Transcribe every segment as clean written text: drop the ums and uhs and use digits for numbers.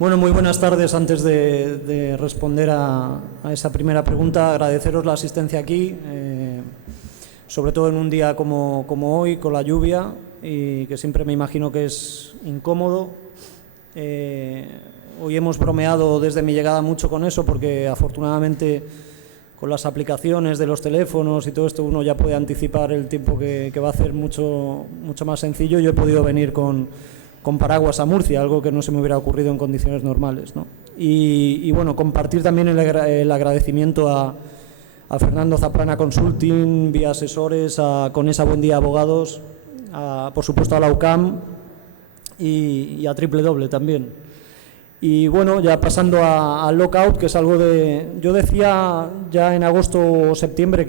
Bueno, muy buenas tardes. Antes de responder a esa primera pregunta, agradeceros la asistencia aquí, sobre todo en un día como hoy, con la lluvia, y que siempre me imagino que es incómodo. Hoy hemos bromeado desde mi llegada mucho con eso, porque afortunadamente con las aplicaciones de los teléfonos y todo esto uno ya puede anticipar el tiempo que va a hacer mucho más sencillo. Yo he podido venir con paraguas a Murcia, algo que no se me hubiera ocurrido en condiciones normales, ¿no? Y bueno, compartir también el agradecimiento a Fernando Zaplana Consulting, Vía Asesores, a Conesa Buen Día Abogados, por supuesto a la UCAM y a Triple Doble también. Y bueno, ya pasando al lockout, que es algo yo decía ya en agosto o septiembre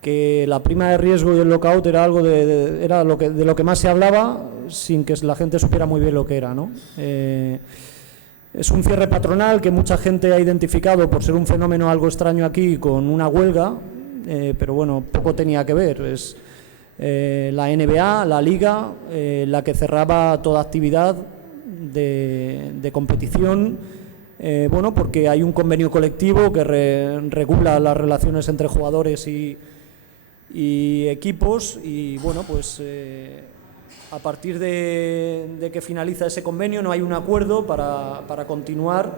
que la prima de riesgo y el lockout era algo de lo que más se hablaba, sin que la gente supiera muy bien lo que era, ¿no? Es un cierre patronal que mucha gente ha identificado por ser un fenómeno algo extraño aquí con una huelga, pero bueno, poco tenía que ver. Es la NBA, la Liga, la que cerraba toda actividad de competición, bueno, porque hay un convenio colectivo que regula las relaciones entre jugadores y equipos, y bueno, pues a partir de que finaliza ese convenio no hay un acuerdo para continuar.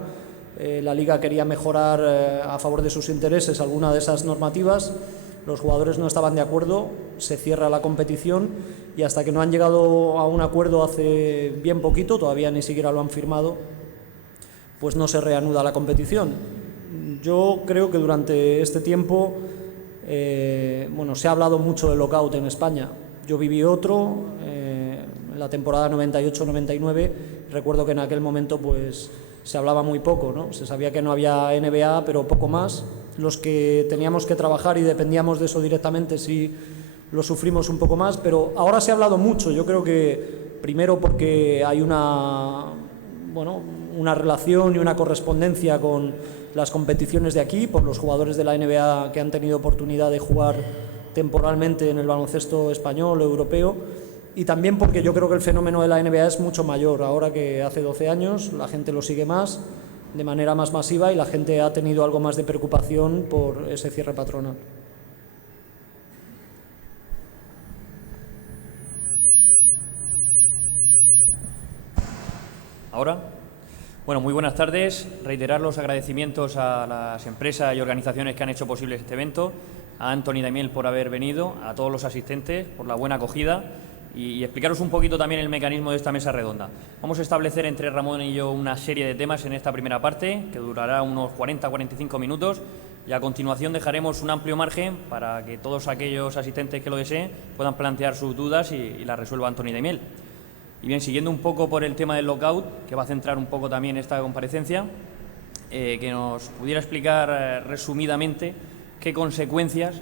La Liga quería mejorar a favor de sus intereses alguna de esas normativas, los jugadores no estaban de acuerdo, se cierra la competición y hasta que no han llegado a un acuerdo hace bien poquito, todavía ni siquiera lo han firmado, pues no se reanuda la competición. Yo creo que durante este tiempo bueno, se ha hablado mucho del lockout en España. Yo viví otro en la temporada 98-99. Recuerdo que en aquel momento pues se hablaba muy poco, ¿no? Se sabía que no había NBA, pero poco más. Los que teníamos que trabajar y dependíamos de eso directamente sí lo sufrimos un poco más, pero ahora se ha hablado mucho. Yo creo que primero porque hay una relación y una correspondencia con las competiciones de aquí, por los jugadores de la NBA que han tenido oportunidad de jugar temporalmente en el baloncesto español o europeo, y también porque yo creo que el fenómeno de la NBA es mucho mayor ahora que hace 12 años, la gente lo sigue más, de manera más masiva, y la gente ha tenido algo más de preocupación por ese cierre patronal. ¿Ahora? Bueno, muy buenas tardes. Reiterar los agradecimientos a las empresas y organizaciones que han hecho posible este evento, a Antoni Daimiel por haber venido, a todos los asistentes por la buena acogida y explicaros un poquito también el mecanismo de esta mesa redonda. Vamos a establecer entre Ramón y yo una serie de temas en esta primera parte que durará unos 40-45 minutos y a continuación dejaremos un amplio margen para que todos aquellos asistentes que lo deseen puedan plantear sus dudas y las resuelva Antoni Daimiel. Y bien, siguiendo un poco por el tema del lockout, que va a centrar un poco también esta comparecencia, que nos pudiera explicar resumidamente qué consecuencias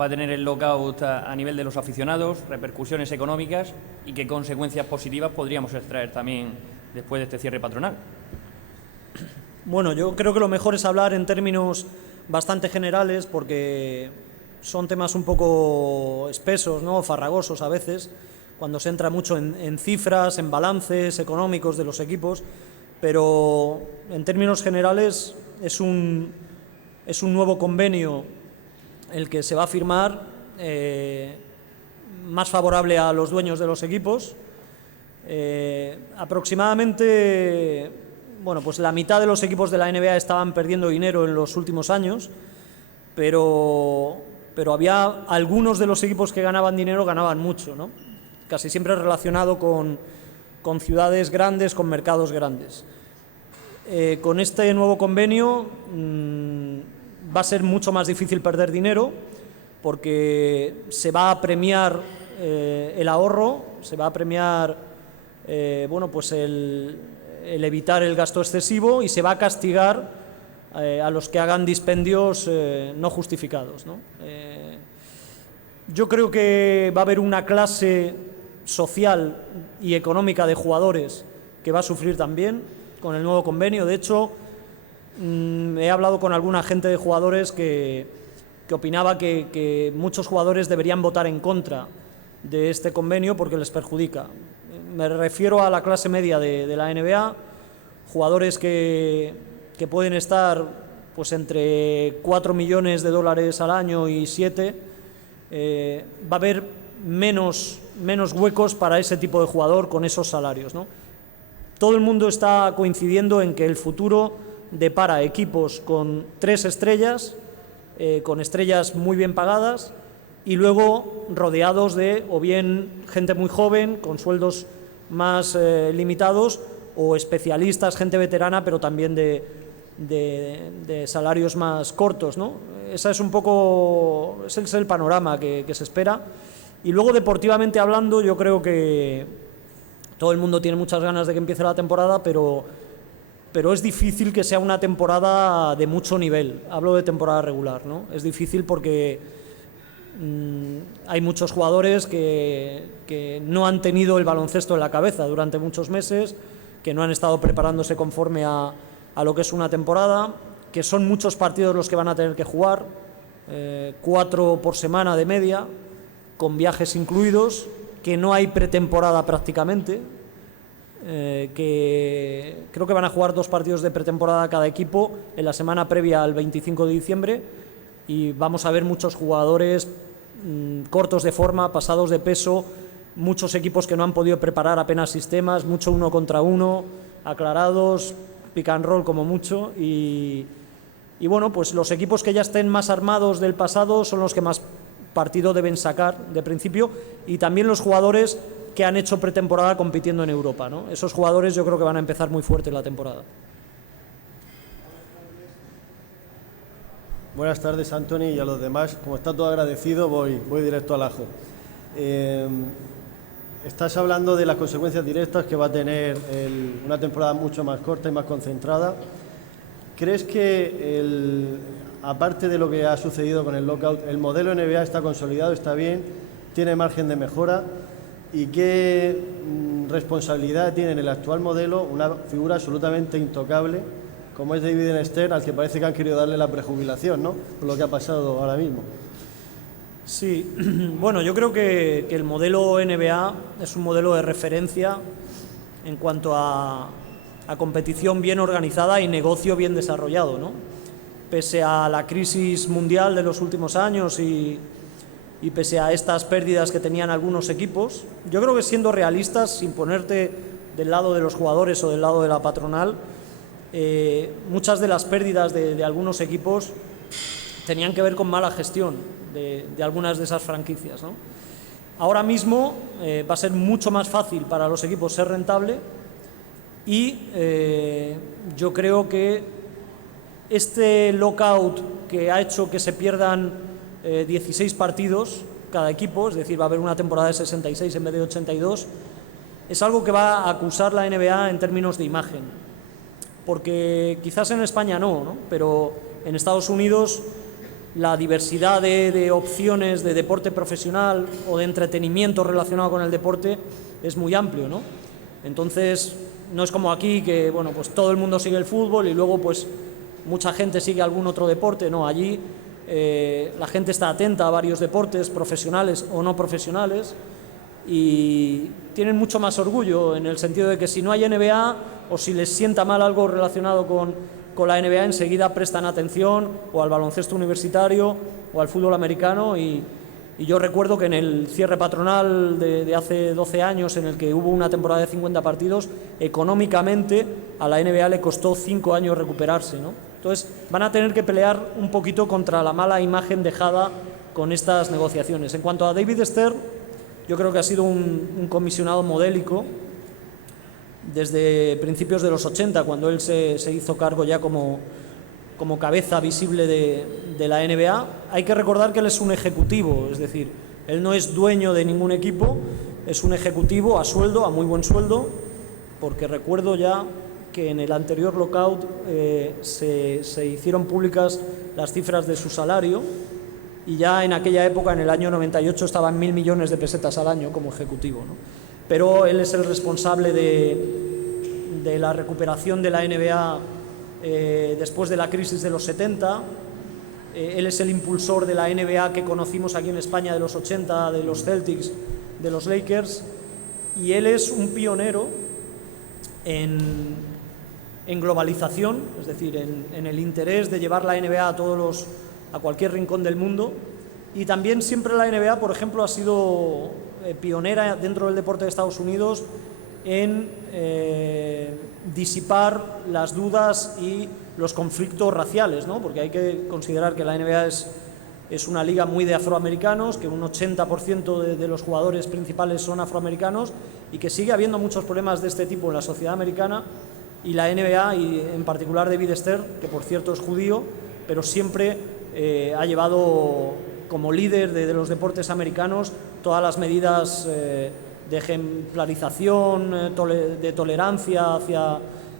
va a tener el lockout a nivel de los aficionados, repercusiones económicas y qué consecuencias positivas podríamos extraer también después de este cierre patronal. Bueno, yo creo que lo mejor es hablar en términos bastante generales porque son temas un poco espesos, ¿no? Farragosos a veces, cuando se entra mucho en cifras, en balances económicos de los equipos, pero en términos generales es un nuevo convenio el que se va a firmar, más favorable a los dueños de los equipos. Aproximadamente, bueno, pues la mitad de los equipos de la NBA estaban perdiendo dinero en los últimos años, pero había algunos de los equipos que ganaban dinero, ganaban mucho, ¿no? Casi siempre relacionado con ciudades grandes, con mercados grandes. Con este nuevo convenio va a ser mucho más difícil perder dinero porque se va a premiar el ahorro, se va a premiar bueno, pues el evitar el gasto excesivo y se va a castigar a los que hagan dispendios no justificados, ¿no? Yo creo que va a haber una clase social y económica de jugadores que va a sufrir también con el nuevo convenio. De hecho, he hablado con alguna gente de jugadores que opinaba que muchos jugadores deberían votar en contra de este convenio porque les perjudica. Me refiero a la clase media de la NBA, jugadores que pueden estar pues entre 4 millones de dólares al año y 7, va a haber menos huecos para ese tipo de jugador con esos salarios, ¿no? Todo el mundo está coincidiendo en que el futuro depara equipos con 3 estrellas, con estrellas muy bien pagadas, y luego rodeados de o bien gente muy joven, con sueldos más limitados, o especialistas, gente veterana, pero también de salarios más cortos, ¿no? Ese es un poco, ese es el panorama que se espera. Y luego, deportivamente hablando, yo creo que todo el mundo tiene muchas ganas de que empiece la temporada, pero es difícil que sea una temporada de mucho nivel. Hablo de temporada regular, ¿no? Es difícil porque hay muchos jugadores que no han tenido el baloncesto en la cabeza durante muchos meses, que no han estado preparándose conforme a lo que es una temporada, que son muchos partidos los que van a tener que jugar, 4 por semana de media, con viajes incluidos, que no hay pretemporada prácticamente, que creo que van a jugar 2 partidos de pretemporada cada equipo en la semana previa al 25 de diciembre, y vamos a ver muchos jugadores cortos de forma, pasados de peso, muchos equipos que no han podido preparar apenas sistemas, mucho 1 contra 1, aclarados, pick and roll como mucho, y bueno, pues los equipos que ya estén más armados del pasado son los que más partido deben sacar de principio, y también los jugadores que han hecho pretemporada compitiendo en Europa, ¿no? Esos jugadores yo creo que van a empezar muy fuerte la temporada. Buenas tardes, Anthony, y a los demás. Como está todo agradecido, voy directo al ajo. Estás hablando de las consecuencias directas que va a tener una temporada mucho más corta y más concentrada. ¿Crees que, aparte de lo que ha sucedido con el lockout, el modelo NBA está consolidado, está bien, tiene margen de mejora? ¿Y qué responsabilidad tiene en el actual modelo una figura absolutamente intocable como es David Stern, al que parece que han querido darle la prejubilación, ¿no?, por lo que ha pasado ahora mismo? Sí, bueno, yo creo que el modelo NBA es un modelo de referencia en cuanto a competición bien organizada y negocio bien desarrollado, ¿no? Pese a la crisis mundial de los últimos años y pese a estas pérdidas que tenían algunos equipos, yo creo que, siendo realistas, sin ponerte del lado de los jugadores o del lado de la patronal, muchas de las pérdidas de algunos equipos tenían que ver con mala gestión de algunas de esas franquicias, ¿no? Ahora mismo va a ser mucho más fácil para los equipos ser rentable, y yo creo que este lockout, que ha hecho que se pierdan 16 partidos cada equipo, es decir, va a haber una temporada de 66 en vez de 82, es algo que va a acusar la NBA en términos de imagen, porque quizás en España no, pero en Estados Unidos la diversidad de opciones de deporte profesional o de entretenimiento relacionado con el deporte es muy amplio, ¿no? Entonces, no es como aquí, que bueno, pues todo el mundo sigue el fútbol y luego pues mucha gente sigue algún otro deporte. No, allí la gente está atenta a varios deportes, profesionales o no profesionales, y tienen mucho más orgullo, en el sentido de que si no hay NBA o si les sienta mal algo relacionado con la NBA, enseguida prestan atención o al baloncesto universitario o al fútbol americano. Y yo recuerdo que en el cierre patronal de hace 12 años, en el que hubo una temporada de 50 partidos, económicamente a la NBA le costó 5 años recuperarse, ¿no? Entonces van a tener que pelear un poquito contra la mala imagen dejada con estas negociaciones. En cuanto a David Stern, yo creo que ha sido un comisionado modélico desde principios de los 80, cuando él se hizo cargo ya como cabeza visible de la NBA. Hay que recordar que él es un ejecutivo, es decir, él no es dueño de ningún equipo, es un ejecutivo a sueldo, a muy buen sueldo, porque recuerdo ya que en el anterior lockout se hicieron públicas las cifras de su salario, y ya en aquella época, en el año 98, estaba en 1.000 millones de pesetas al año como ejecutivo, ¿no? Pero él es el responsable de la recuperación de la NBA después de la crisis de los 70. Él es el impulsor de la NBA que conocimos aquí en España de los 80, de los Celtics, de los Lakers, y él es un pionero en en globalización, es decir, en el interés de llevar la NBA a cualquier rincón del mundo. Y también siempre la NBA, por ejemplo, ha sido pionera dentro del deporte de Estados Unidos en disipar las dudas y los conflictos raciales, ¿no? Porque hay que considerar que la NBA es una liga muy de afroamericanos, que un 80% de los jugadores principales son afroamericanos y que sigue habiendo muchos problemas de este tipo en la sociedad americana, y la NBA, y en particular David Stern, que por cierto es judío, pero siempre ha llevado como líder de los deportes americanos todas las medidas de ejemplarización, de tolerancia hacia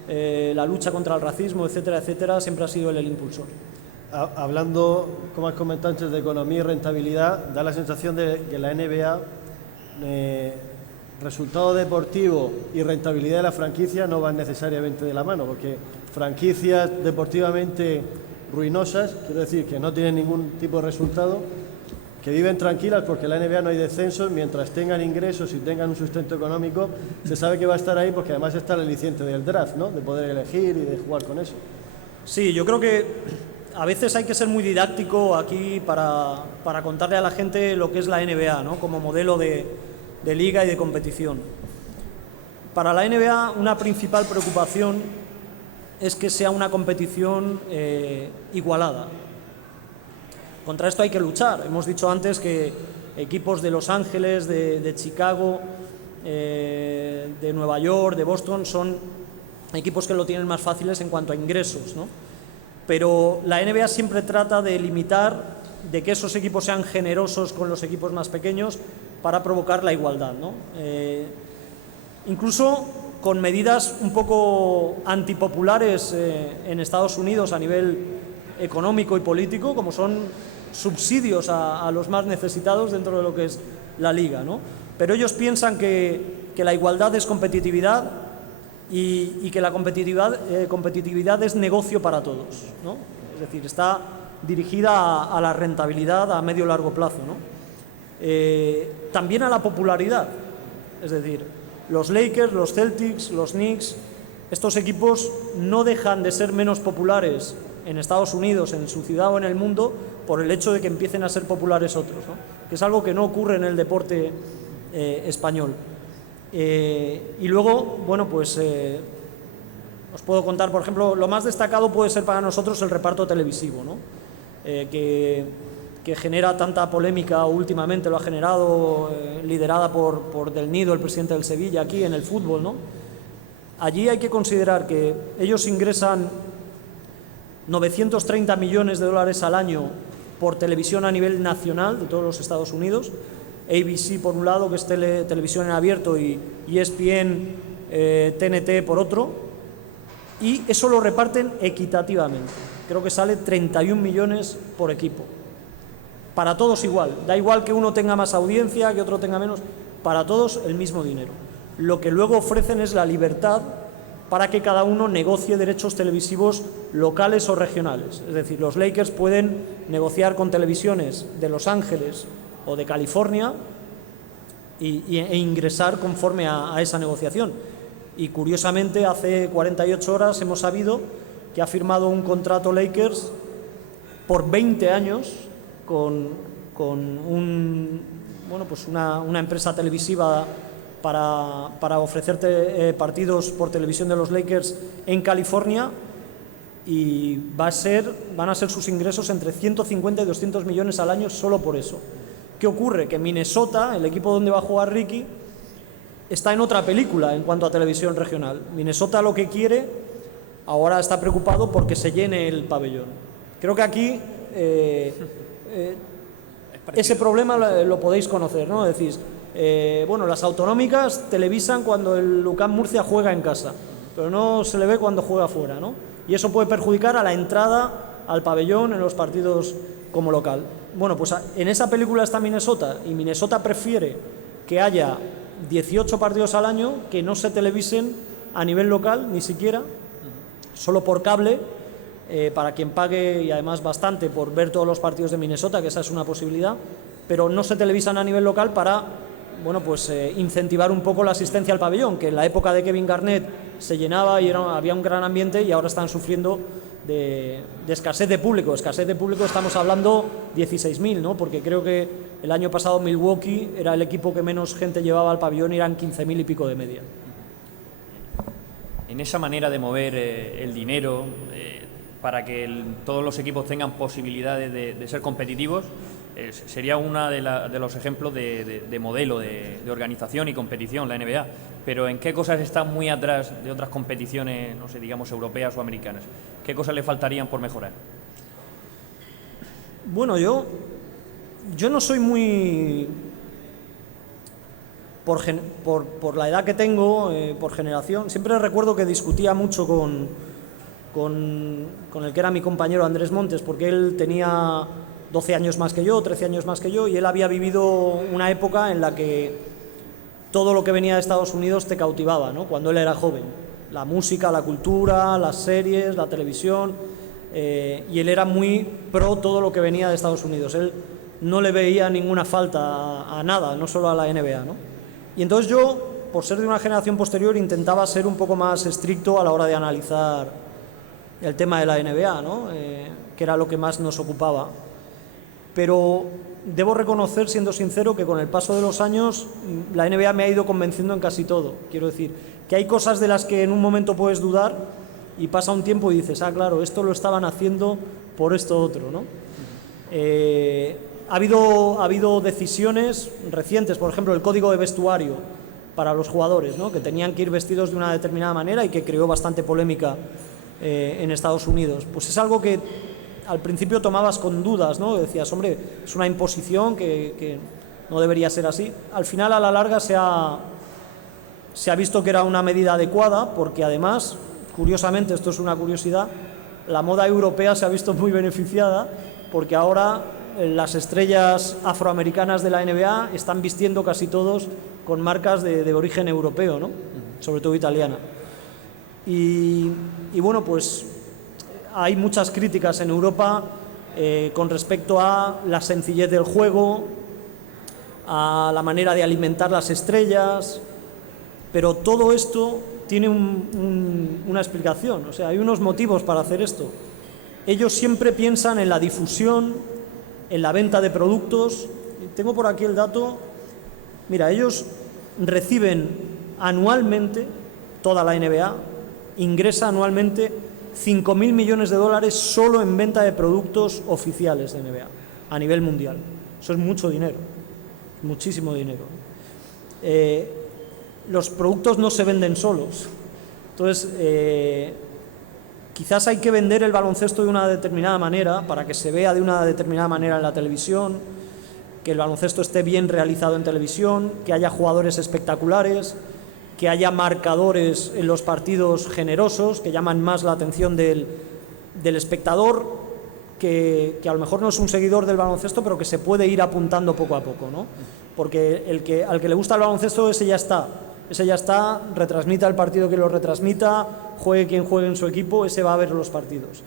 la lucha contra el racismo, etcétera, etcétera. Siempre ha sido él el impulsor. Hablando, como has comentado antes, de economía y rentabilidad, da la sensación de que la NBA, resultado deportivo y rentabilidad de la franquicia no van necesariamente de la mano, porque franquicias deportivamente ruinosas, quiero decir, que no tienen ningún tipo de resultado, que viven tranquilas porque en la NBA no hay descensos, mientras tengan ingresos y tengan un sustento económico, se sabe que va a estar ahí, porque además está el aliciente del draft, ¿no? De poder elegir y de jugar con eso. Sí, yo creo que a veces hay que ser muy didáctico aquí para contarle a la gente lo que es la NBA, ¿no? Como modelo de liga y de competición. Para la NBA, una principal preocupación es que sea una competición igualada. Contra esto hay que luchar. Hemos dicho antes que equipos de Los Ángeles, de Chicago, de Nueva York, de Boston, son equipos que lo tienen más fáciles en cuanto a ingresos, ¿no? Pero la NBA siempre trata de limitar, de que esos equipos sean generosos con los equipos más pequeños para provocar la igualdad, ¿no? Incluso con medidas un poco antipopulares en Estados Unidos a nivel económico y político, como son subsidios a los más necesitados dentro de lo que es la liga, ¿no? Pero ellos piensan que la igualdad es competitividad y que la competitividad es negocio para todos, ¿no? Es decir, está dirigida a la rentabilidad a medio y largo plazo, ¿no? También a la popularidad, es decir, los Lakers, los Celtics, los Knicks, estos equipos no dejan de ser menos populares en Estados Unidos, en su ciudad o en el mundo, por el hecho de que empiecen a ser populares otros, ¿no? Que es algo que no ocurre en el deporte español. Y luego, bueno, pues os puedo contar, por ejemplo, lo más destacado puede ser para nosotros el reparto televisivo, ¿no? Que genera tanta polémica últimamente, lo ha generado, liderada por Del Nido, el presidente del Sevilla, aquí en el fútbol, ¿no? Allí hay que considerar que ellos ingresan 930 millones de dólares al año por televisión a nivel nacional de todos los Estados Unidos. ABC por un lado, que es televisión en abierto, y ESPN, TNT por otro, y eso lo reparten equitativamente. Creo que sale 31 millones por equipo. Para todos igual, da igual que uno tenga más audiencia, que otro tenga menos, para todos el mismo dinero. Lo que luego ofrecen es la libertad para que cada uno negocie derechos televisivos locales o regionales. Es decir, los Lakers pueden negociar con televisiones de Los Ángeles o de California e ingresar conforme a esa negociación. Y curiosamente, hace 48 horas hemos sabido que ha firmado un contrato Lakers por 20 años con una empresa televisiva para ofrecerte partidos por televisión de los Lakers en California, y van a ser sus ingresos entre 150 y 200 millones al año solo por eso. ¿Qué ocurre? Que Minnesota, el equipo donde va a jugar Ricky, está en otra película en cuanto a televisión regional. Minnesota lo que quiere, ahora está preocupado porque se llene el pabellón. Creo que aquí ese problema lo podéis conocer, ¿no? Decís, bueno, las autonómicas televisan cuando el UCAM Murcia juega en casa, pero no se le ve cuando juega fuera, ¿no? Y eso puede perjudicar a la entrada al pabellón en los partidos como local. Bueno, pues en esa película está Minnesota, y Minnesota prefiere que haya 18 partidos al año que no se televisen a nivel local, ni siquiera, solo por cable, para quien pague, y además bastante, por ver todos los partidos de Minnesota, que esa es una posibilidad, pero no se televisan a nivel local para, bueno, pues incentivar un poco la asistencia al pabellón, que en la época de Kevin Garnett se llenaba y había un gran ambiente, y ahora están sufriendo de escasez de público. Escasez de público, estamos hablando 16.000, ¿no? Porque creo que el año pasado Milwaukee era el equipo que menos gente llevaba al pabellón y eran 15.000 y pico de media. En esa manera de mover el dinero para que todos los equipos tengan posibilidades de ser competitivos, sería uno de los ejemplos de modelo de organización y competición, la NBA. Pero ¿en qué cosas está muy atrás de otras competiciones, no sé, digamos, europeas o americanas? ¿Qué cosas le faltarían por mejorar? Bueno, yo no soy muy... Por la edad que tengo, por generación, siempre recuerdo que discutía mucho con el que era mi compañero Andrés Montes, porque él tenía 12 años más que yo, 13 años más que yo, y él había vivido una época en la que todo lo que venía de Estados Unidos te cautivaba, ¿no? Cuando él era joven. La música, la cultura, las series, la televisión, y él era muy pro todo lo que venía de Estados Unidos. Él no le veía ninguna falta a nada, no solo a la NBA, ¿no? Y entonces yo, por ser de una generación posterior, intentaba ser un poco más estricto a la hora de analizar el tema de la NBA, ¿no? Que era lo que más nos ocupaba. Pero debo reconocer, siendo sincero, que con el paso de los años la NBA me ha ido convenciendo en casi todo. Quiero decir, que hay cosas de las que en un momento puedes dudar y pasa un tiempo y dices, ah, claro, esto lo estaban haciendo por esto otro, ¿no? Ha habido decisiones recientes, por ejemplo, el código de vestuario para los jugadores, ¿no? Que tenían que ir vestidos de una determinada manera y que creó bastante polémica en Estados Unidos. Pues es algo que al principio tomabas con dudas, ¿no? Decías, hombre, es una imposición que no debería ser así. Al final, a la larga, se ha visto que era una medida adecuada, porque además, curiosamente, esto es una curiosidad, la moda europea se ha visto muy beneficiada, porque ahora las estrellas afroamericanas de la NBA están vistiendo casi todos con marcas de origen europeo, ¿no? Sobre todo italiana. Y bueno, pues hay muchas críticas en Europa con respecto a la sencillez del juego, a la manera de alimentar las estrellas, pero todo esto tiene una explicación, o sea, hay unos motivos para hacer esto. Ellos siempre piensan en la difusión, en la venta de productos. Tengo por aquí el dato. Mira, ellos reciben anualmente, toda la NBA ingresa anualmente 5.000 millones de dólares solo en venta de productos oficiales de NBA a nivel mundial. Eso es mucho dinero, muchísimo dinero. Los productos no se venden solos. Entonces, quizás hay que vender el baloncesto de una determinada manera para que se vea de una determinada manera en la televisión, que el baloncesto esté bien realizado en televisión, que haya jugadores espectaculares, que haya marcadores en los partidos generosos, que llaman más la atención del espectador, que a lo mejor no es un seguidor del baloncesto, pero que se puede ir apuntando poco a poco, ¿no? Porque al que le gusta el baloncesto, ese ya está, retransmita el partido que lo retransmita, juegue quien juegue en su equipo, ese va a ver los partidos.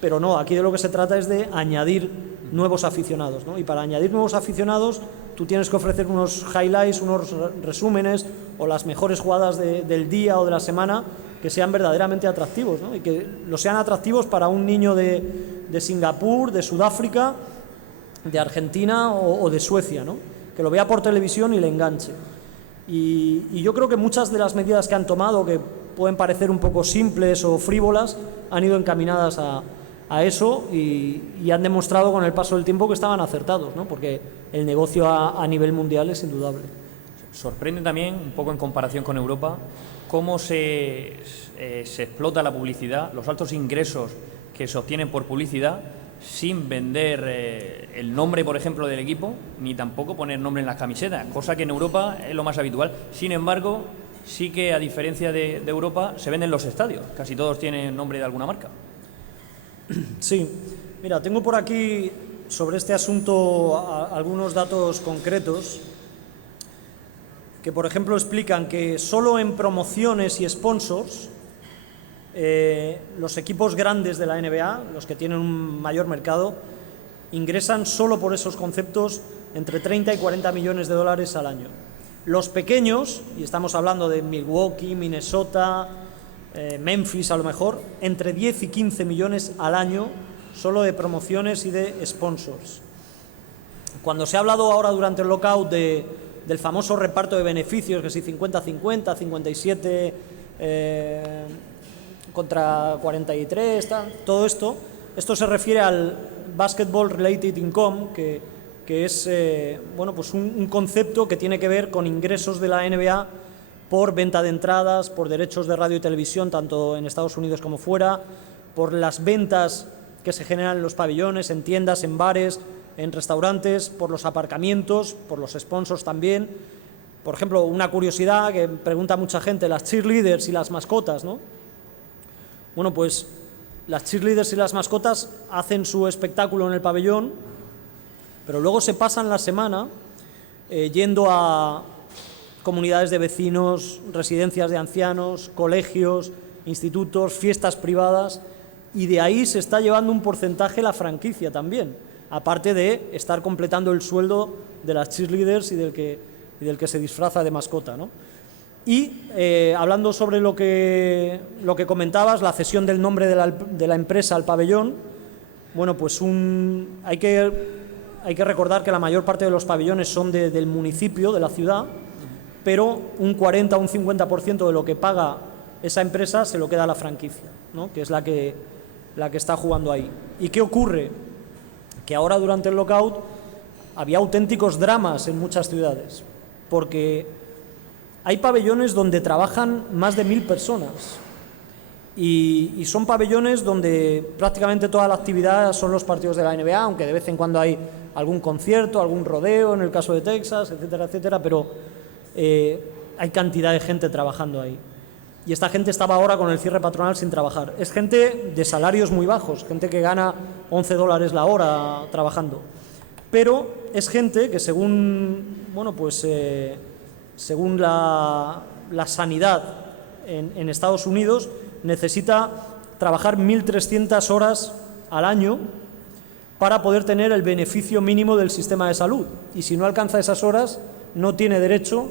Pero no, aquí de lo que se trata es de añadir nuevos aficionados, ¿no? Y para añadir nuevos aficionados, tú tienes que ofrecer unos highlights, unos resúmenes o las mejores jugadas del día o de la semana que sean verdaderamente atractivos, ¿no? Y que lo sean atractivos para un niño de Singapur, de Sudáfrica, de Argentina o de Suecia, ¿no? Que lo vea por televisión y le enganche. Y yo creo que muchas de las medidas que han tomado, que pueden parecer un poco simples o frívolas, han ido encaminadas a eso y han demostrado con el paso del tiempo que estaban acertados, ¿no? Porque el negocio a nivel mundial es indudable. Sorprende también, un poco en comparación con Europa, cómo se explota la publicidad, los altos ingresos que se obtienen por publicidad, sin vender el nombre, por ejemplo, del equipo, ni tampoco poner nombre en las camisetas, cosa que en Europa es lo más habitual. Sin embargo, sí que, a diferencia de Europa, se venden los estadios. Casi todos tienen nombre de alguna marca. Sí. Mira, tengo por aquí sobre este asunto algunos datos concretos que, por ejemplo, explican que solo en promociones y sponsors los equipos grandes de la NBA, los que tienen un mayor mercado, ingresan solo por esos conceptos entre 30 y 40 millones de dólares al año. Los pequeños, y estamos hablando de Milwaukee, Minnesota, Memphis a lo mejor, entre 10 y 15 millones al año solo de promociones y de sponsors. Cuando se ha hablado ahora durante el lockout del famoso reparto de beneficios, que si 50-50, 57 contra 43, todo esto se refiere al Basketball Related Income, que es bueno, pues un concepto que tiene que ver con ingresos de la NBA por venta de entradas, por derechos de radio y televisión, tanto en Estados Unidos como fuera, por las ventas que se generan en los pabellones, en tiendas, en bares, en restaurantes, por los aparcamientos, por los sponsors también. Por ejemplo, una curiosidad que pregunta mucha gente, las cheerleaders y las mascotas, ¿no? Bueno, pues las cheerleaders y las mascotas hacen su espectáculo en el pabellón, pero luego se pasan la semana yendo a comunidades de vecinos, residencias de ancianos, colegios, institutos, fiestas privadas, y de ahí se está llevando un porcentaje la franquicia también, aparte de estar completando el sueldo de las cheerleaders y del que se disfraza de mascota, ¿no? Y hablando sobre lo que comentabas, la cesión del nombre de la empresa al pabellón, bueno, pues hay que recordar que la mayor parte de los pabellones son del municipio, de la ciudad, pero un 40 o un 50% de lo que paga esa empresa se lo queda a la franquicia, ¿no? Que es la que está jugando ahí. ¿Y qué ocurre? Que ahora durante el lockout había auténticos dramas en muchas ciudades, porque hay pabellones donde trabajan más de 1000 personas y son pabellones donde prácticamente toda la actividad son los partidos de la NBA, aunque de vez en cuando hay algún concierto, algún rodeo, en el caso de Texas, etcétera, etcétera, pero hay cantidad de gente trabajando ahí. Y esta gente estaba ahora con el cierre patronal sin trabajar. Es gente de salarios muy bajos, gente que gana $11 la hora trabajando. Pero es gente que según, bueno, pues, según la sanidad en Estados Unidos, necesita trabajar 1.300 horas al año para poder tener el beneficio mínimo del sistema de salud. Y si no alcanza esas horas, no tiene derecho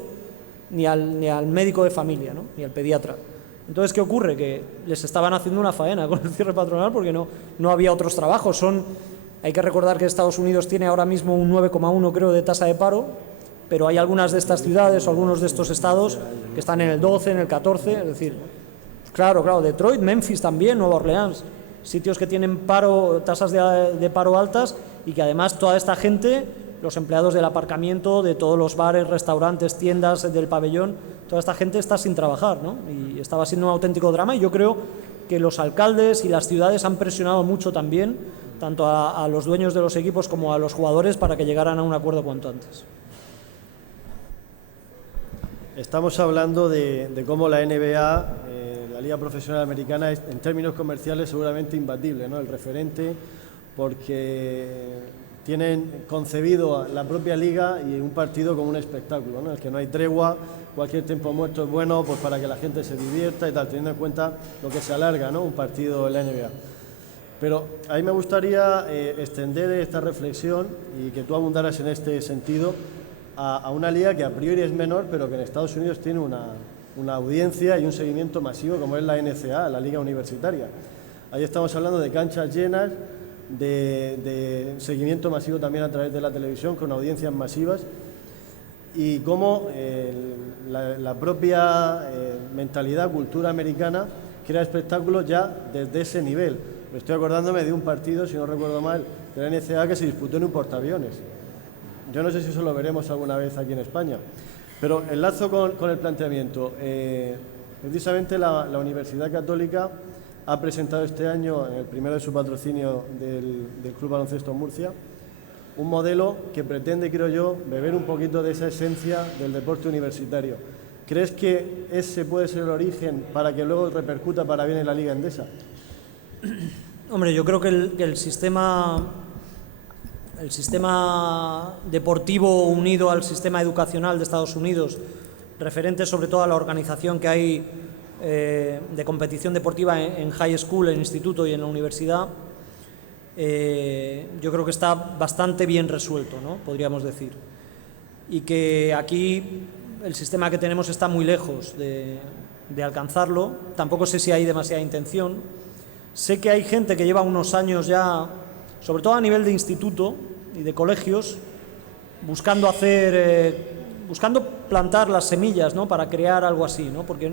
ni al médico de familia, ¿no? Ni al pediatra. Entonces, ¿qué ocurre? Que les estaban haciendo una faena con el cierre patronal porque no había otros trabajos. Hay que recordar que Estados Unidos tiene ahora mismo un 9,1, creo, de tasa de paro, pero hay algunas de estas ciudades o algunos de estos estados que están en el 12, en el 14, es decir, claro, Detroit, Memphis también, Nueva Orleans, sitios que tienen tasas de paro altas y que además toda esta gente, los empleados del aparcamiento, de todos los bares, restaurantes, tiendas, del pabellón, toda esta gente está sin trabajar, ¿no? Y estaba siendo un auténtico drama, y yo creo que los alcaldes y las ciudades han presionado mucho también, tanto a los dueños de los equipos como a los jugadores, para que llegaran a un acuerdo cuanto antes. Estamos hablando de cómo la NBA, la Liga Profesional Americana, es en términos comerciales seguramente imbatible, ¿no? El referente, porque tienen concebido la propia liga y un partido como un espectáculo, ¿no? En el que no hay tregua, cualquier tiempo muerto es bueno, pues para que la gente se divierta y tal, teniendo en cuenta lo que se alarga, ¿no? Un partido en la NBA. Pero a mí me gustaría extender esta reflexión y que tú abundaras en este sentido a una liga que a priori es menor, pero que en Estados Unidos tiene una audiencia y un seguimiento masivo, como es la NCAA, la liga universitaria. Ahí estamos hablando de canchas llenas, de seguimiento masivo también a través de la televisión, con audiencias masivas, y cómo la propia mentalidad, cultura americana crea espectáculos ya desde ese nivel. Me estoy acordándome de un partido, si no recuerdo mal, de la NCAA que se disputó en un portaaviones. Yo no sé si eso lo veremos alguna vez aquí en España, pero enlazo con el planteamiento. Precisamente la Universidad Católica ha presentado este año, en el primero de su patrocinio del Club Baloncesto Murcia, un modelo que pretende, creo yo, beber un poquito de esa esencia del deporte universitario. ¿Crees que ese puede ser el origen para que luego repercuta para bien en la Liga Endesa? Hombre, yo creo que el sistema deportivo unido al sistema educacional de Estados Unidos, referente sobre todo a la organización que hay de competición deportiva en high school, en instituto y en la universidad, yo creo que está bastante bien resuelto, ¿no? Podríamos decir. Y que aquí el sistema que tenemos está muy lejos de alcanzarlo. Tampoco sé si hay demasiada intención. Sé que hay gente que lleva unos años ya, sobre todo a nivel de instituto y de colegios, buscando plantar las semillas, ¿no?, para crear algo así, ¿no? Porque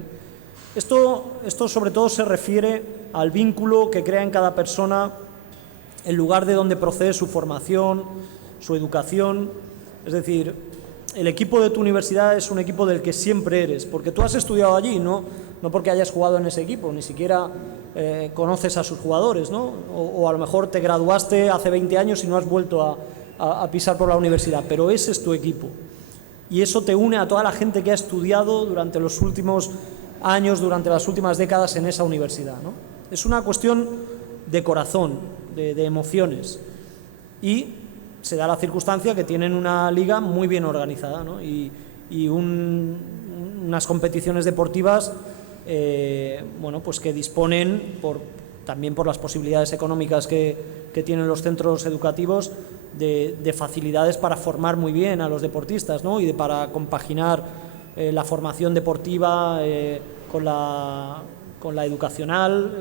esto sobre todo se refiere al vínculo que crea en cada persona el lugar de donde procede su formación, su educación. Es decir, el equipo de tu universidad es un equipo del que siempre eres, porque tú has estudiado allí, no porque hayas jugado en ese equipo, ni siquiera conoces a sus jugadores, ¿no? O a lo mejor te graduaste hace 20 años y no has vuelto a pisar por la universidad, pero ese es tu equipo. Y eso te une a toda la gente que ha estudiado durante los últimos años, durante las últimas décadas en esa universidad, ¿no? Es una cuestión de corazón, de emociones. Y se da la circunstancia que tienen una liga muy bien organizada, ¿no? Y unas competiciones deportivas bueno, pues que disponen, también por las posibilidades económicas que tienen los centros educativos, de facilidades para formar muy bien a los deportistas, ¿no? Y para compaginar la formación deportiva con la educacional,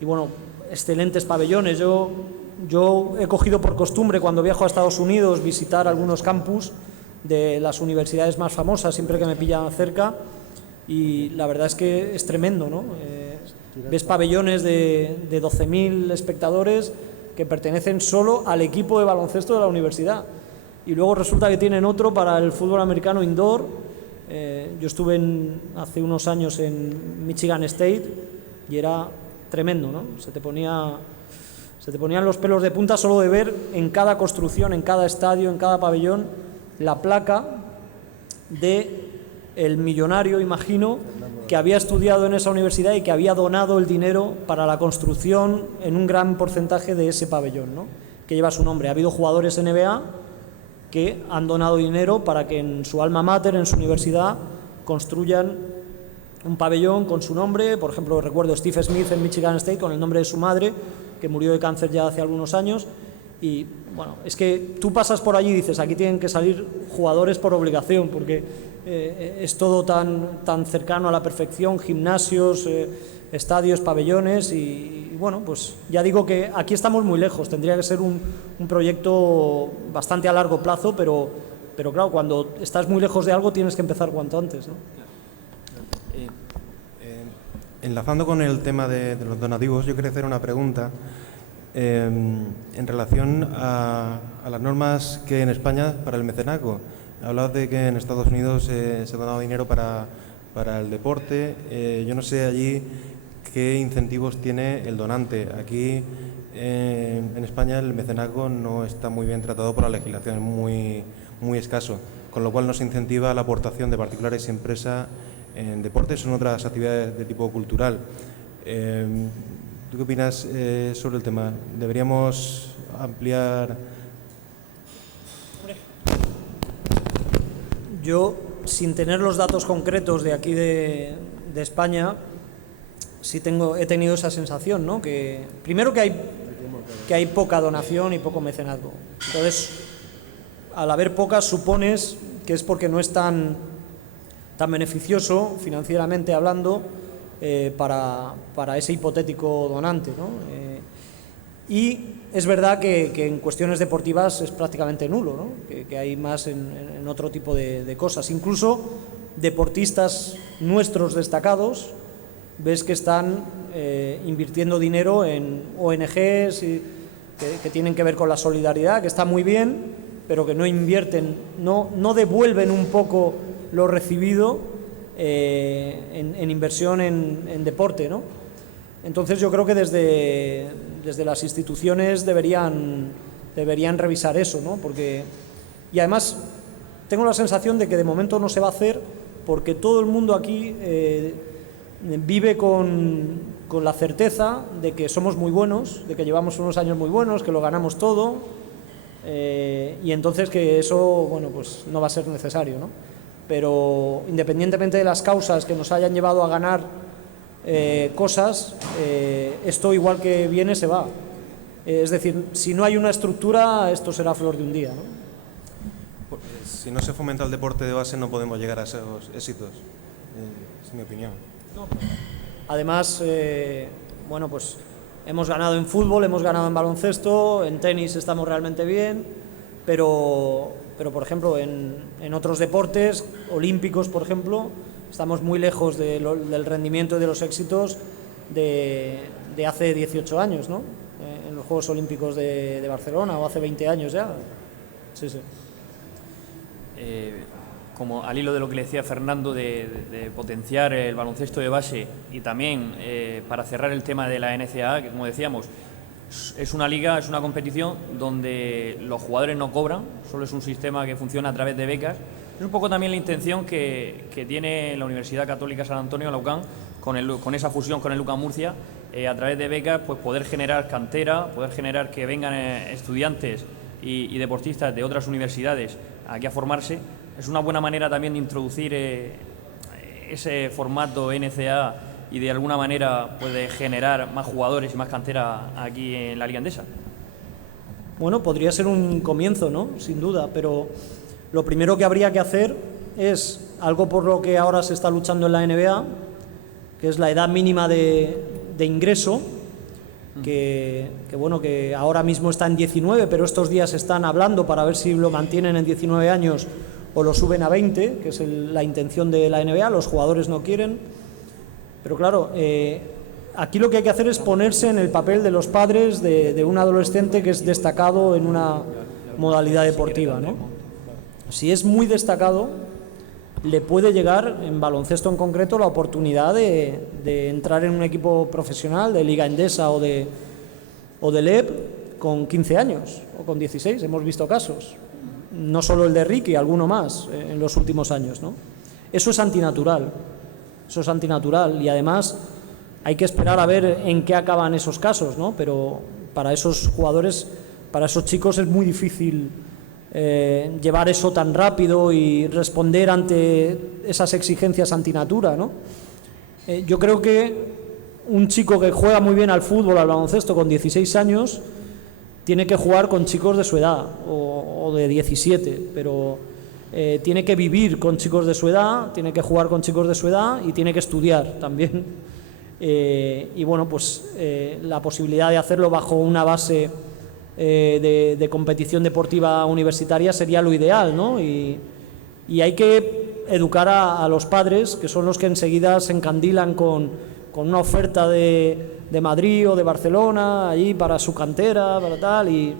y bueno, excelentes pabellones. Yo he cogido por costumbre, cuando viajo a Estados Unidos, visitar algunos campus de las universidades más famosas, siempre que me pillan cerca, y la verdad es que es tremendo, ¿no? Ves pabellones de 12.000 espectadores que pertenecen solo al equipo de baloncesto de la universidad, y luego resulta que tienen otro para el fútbol americano indoor. Yo estuve hace unos años en Michigan State y era tremendo, ¿no? Se te ponían los pelos de punta solo de ver en cada construcción, en cada estadio, en cada pabellón, la placa del millonario, imagino, que había estudiado en esa universidad y que había donado el dinero para la construcción en un gran porcentaje de ese pabellón, ¿no?, que lleva su nombre. Ha habido jugadores NBA que han donado dinero para que en su alma mater, en su universidad, construyan un pabellón con su nombre. Por ejemplo, recuerdo Steve Smith en Michigan State con el nombre de su madre, que murió de cáncer ya hace algunos años. Y bueno, es que tú pasas por allí y dices, aquí tienen que salir jugadores por obligación, porque es todo tan cercano a la perfección, gimnasios, estadios, pabellones, y bueno, pues ya digo que aquí estamos muy lejos. Tendría que ser un proyecto bastante a largo plazo, pero claro, cuando estás muy lejos de algo tienes que empezar cuanto antes, ¿no? Enlazando con el tema de los donativos, yo quería hacer una pregunta en relación a las normas que en España para el mecenazgo. Hablabas de que en Estados Unidos se ha donado dinero para el deporte. Yo no sé allí qué incentivos tiene el donante. Aquí en España el mecenazgo no está muy bien tratado por la legislación, es muy escaso, con lo cual no se incentiva la aportación de particulares y empresas en deportes, son otras actividades de tipo cultural. ¿Tú qué opinas sobre el tema? ¿Deberíamos ampliar? Yo, sin tener los datos concretos de aquí de España, sí he tenido esa sensación, ¿no? Que primero que hay poca donación y poco mecenazgo. Entonces, al haber pocas, supones que es porque no es tan beneficioso, financieramente hablando, para ese hipotético donante, ¿no? Y es verdad que en cuestiones deportivas es prácticamente nulo, ¿no? Que hay más en otro tipo de cosas. Incluso deportistas nuestros destacados, ves que están invirtiendo dinero en ONGs que tienen que ver con la solidaridad, que está muy bien, pero que no invierten, no devuelven un poco lo recibido en inversión en deporte, ¿no? Entonces yo creo que desde las instituciones deberían revisar eso, ¿no? Y además tengo la sensación de que de momento no se va a hacer, porque todo el mundo aquí vive con la certeza de que somos muy buenos, de que llevamos unos años muy buenos, que lo ganamos todo, y entonces que eso, bueno, pues no va a ser necesario, ¿no? Pero independientemente de las causas que nos hayan llevado a ganar cosas, esto igual que viene se va. Es decir, si no hay una estructura, esto será flor de un día, ¿no? Si no se fomenta el deporte de base no podemos llegar a esos éxitos. Es mi opinión. Además, bueno, pues hemos ganado en fútbol, hemos ganado en baloncesto, en tenis estamos realmente bien, pero por ejemplo, en otros deportes, olímpicos, por ejemplo, estamos muy lejos del rendimiento y de los éxitos de hace 18 años, ¿no? En los Juegos Olímpicos de Barcelona, o hace 20 años ya. Sí, sí. Como al hilo de lo que le decía Fernando de potenciar el baloncesto de base y también para cerrar el tema de la NCAA, que como decíamos, es una liga, es una competición donde los jugadores no cobran, solo es un sistema que funciona a través de becas. Es un poco también la intención que tiene la Universidad Católica San Antonio, la UCAM, con esa fusión con el UCAM Murcia, a través de becas, pues poder generar cantera, poder generar que vengan estudiantes y deportistas de otras universidades aquí a formarse. Es una buena manera también de introducir ese formato NCAA y de alguna manera puede generar más jugadores y más cantera aquí en la Liga Endesa. Bueno, podría ser un comienzo, ¿no? Sin duda, pero lo primero que habría que hacer es algo por lo que ahora se está luchando en la NBA, que es la edad mínima de ingreso, que bueno, que ahora mismo está en 19, pero estos días están hablando para ver si lo mantienen en 19 años o lo suben a 20, que es la intención de la NBA. Los jugadores no quieren, pero claro, aquí lo que hay que hacer es ponerse en el papel de los padres de un adolescente que es destacado en una modalidad deportiva, ¿no? Si es muy destacado, le puede llegar, en baloncesto en concreto, la oportunidad de entrar en un equipo profesional de Liga Endesa o de LEB con 15 años o con 16. Hemos visto casos, no solo el de Ricky, alguno más en los últimos años, ¿no? Eso es antinatural, y además hay que esperar a ver en qué acaban esos casos, ¿no? Pero para esos jugadores, para esos chicos es muy difícil llevar eso tan rápido y responder ante esas exigencias antinatura, ¿no? Yo creo que un chico que juega muy bien al fútbol, al baloncesto con 16 años, tiene que jugar con chicos de su edad o de 17, pero tiene que vivir con chicos de su edad, tiene que jugar con chicos de su edad y tiene que estudiar también. Y bueno, pues la posibilidad de hacerlo bajo una base de competición deportiva universitaria sería lo ideal, ¿no? Y hay que educar a los padres, que son los que enseguida se encandilan con una oferta de Madrid o de Barcelona allí para su cantera, para tal, y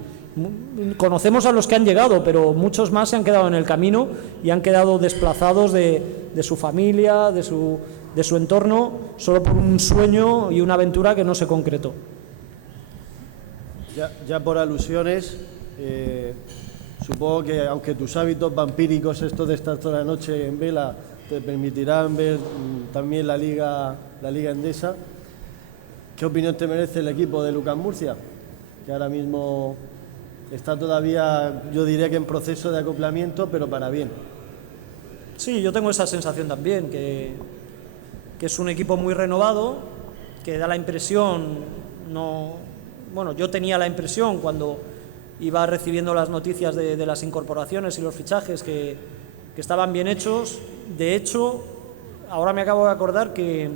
conocemos a los que han llegado, pero muchos más se han quedado en el camino y han quedado desplazados de su familia, de su entorno, solo por un sueño y una aventura que no se concretó. Ya por alusiones, supongo que aunque tus hábitos vampíricos, estos de estar toda la noche en vela, te permitirán ver también la Liga Endesa, ¿qué opinión te merece el equipo de UCAM Murcia? Que ahora mismo está todavía, yo diría que en proceso de acoplamiento, pero para bien. Sí, yo tengo esa sensación también, que es un equipo muy renovado, que da la impresión, bueno, yo tenía la impresión cuando iba recibiendo las noticias de las incorporaciones y los fichajes que estaban bien hechos. De hecho, ahora me acabo de acordar que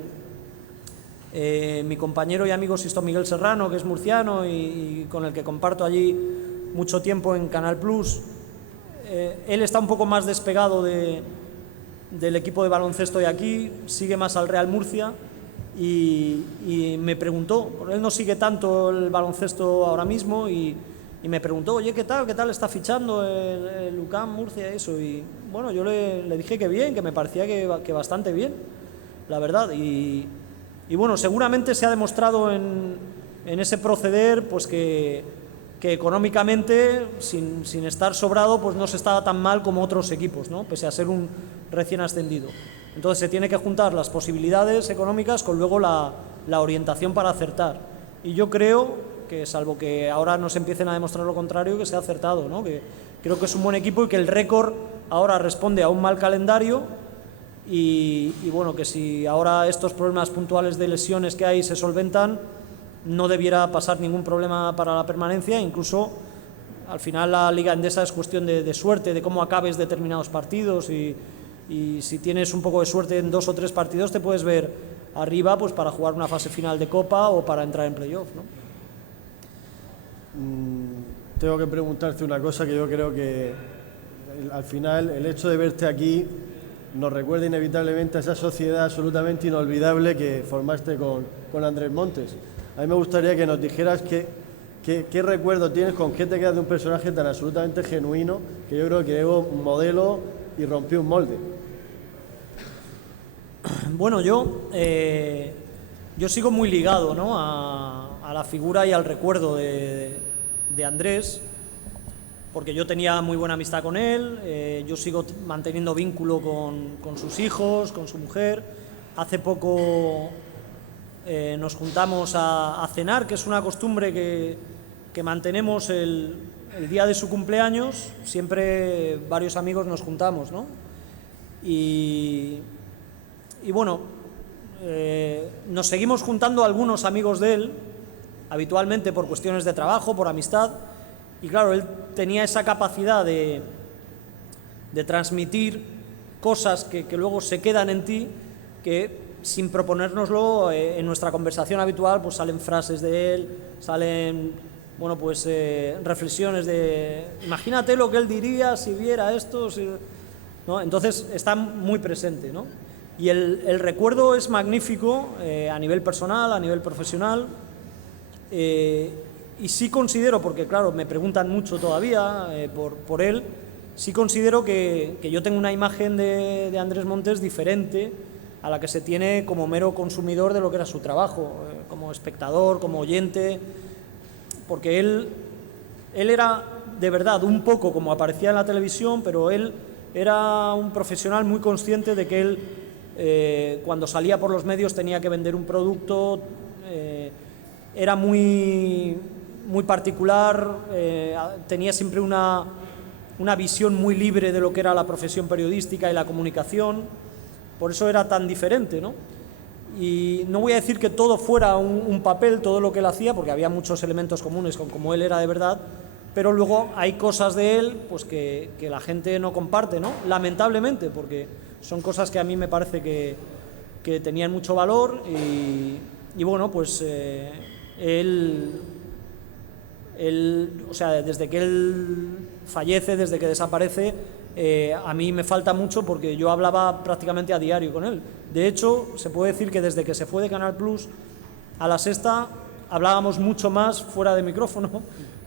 mi compañero y amigo Sisto Miguel Serrano, que es murciano y con el que comparto allí mucho tiempo en Canal Plus, él está un poco más despegado del equipo de baloncesto de aquí, sigue más al Real Murcia. Y me preguntó, él no sigue tanto el baloncesto ahora mismo, y me preguntó, oye, ¿qué tal está fichando el UCAM Murcia eso? Y bueno, yo le dije que bien, que me parecía que bastante bien, la verdad. Y bueno, seguramente se ha demostrado en ese proceder, pues que económicamente, sin estar sobrado, pues no se estaba tan mal como otros equipos, ¿no? Pese a ser un recién ascendido. Entonces se tiene que juntar las posibilidades económicas con luego la orientación para acertar. Y yo creo que, salvo que ahora nos empiecen a demostrar lo contrario, que se ha acertado, ¿no? Que creo que es un buen equipo y que el récord ahora responde a un mal calendario y bueno, que si ahora estos problemas puntuales de lesiones que hay se solventan, no debiera pasar ningún problema para la permanencia. Incluso al final la Liga Endesa es cuestión de suerte, de cómo acabes determinados partidos y y si tienes un poco de suerte en 2 o 3 partidos te puedes ver arriba pues para jugar una fase final de Copa o para entrar en playoff, ¿no? Tengo que preguntarte una cosa que yo creo que al final el hecho de verte aquí nos recuerda inevitablemente a esa sociedad absolutamente inolvidable que formaste con Andrés Montes. A mí me gustaría que nos dijeras qué recuerdo tienes, con qué te quedas de un personaje tan absolutamente genuino que yo creo que es un modelo y rompió un molde. Bueno, yo sigo muy ligado, ¿no?, a la figura y al recuerdo de Andrés, porque yo tenía muy buena amistad con él, yo sigo manteniendo vínculo con sus hijos, con su mujer. Hace poco nos juntamos a cenar, que es una costumbre que mantenemos el día de su cumpleaños, siempre varios amigos nos juntamos, ¿no? Y bueno, nos seguimos juntando algunos amigos de él, habitualmente por cuestiones de trabajo, por amistad, y claro, él tenía esa capacidad de transmitir cosas que luego se quedan en ti, que sin proponérnoslo en nuestra conversación habitual pues salen frases de él, salen, bueno, pues reflexiones de imagínate lo que él diría si viera esto, ¿no? Entonces está muy presente, ¿no? Y el recuerdo es magnífico a nivel personal, a nivel profesional. Y sí considero, porque claro, me preguntan mucho todavía por él, sí considero que yo tengo una imagen de Andrés Montes diferente a la que se tiene como mero consumidor de lo que era su trabajo, como espectador, como oyente, porque él era de verdad un poco como aparecía en la televisión, pero él era un profesional muy consciente de que él, cuando salía por los medios, tenía que vender un producto, era muy particular, tenía siempre una visión muy libre de lo que era la profesión periodística y la comunicación, por eso era tan diferente, ¿no? Y no voy a decir que todo fuera un papel, todo lo que él hacía, porque había muchos elementos comunes con cómo él era de verdad, pero luego hay cosas de él pues que la gente no comparte, ¿no? Lamentablemente, porque son cosas que a mí me parece que tenían mucho valor y bueno, pues él, o sea, desde que él fallece, desde que desaparece, a mí me falta mucho porque yo hablaba prácticamente a diario con él. De hecho, se puede decir que desde que se fue de Canal Plus a La Sexta hablábamos mucho más fuera de micrófono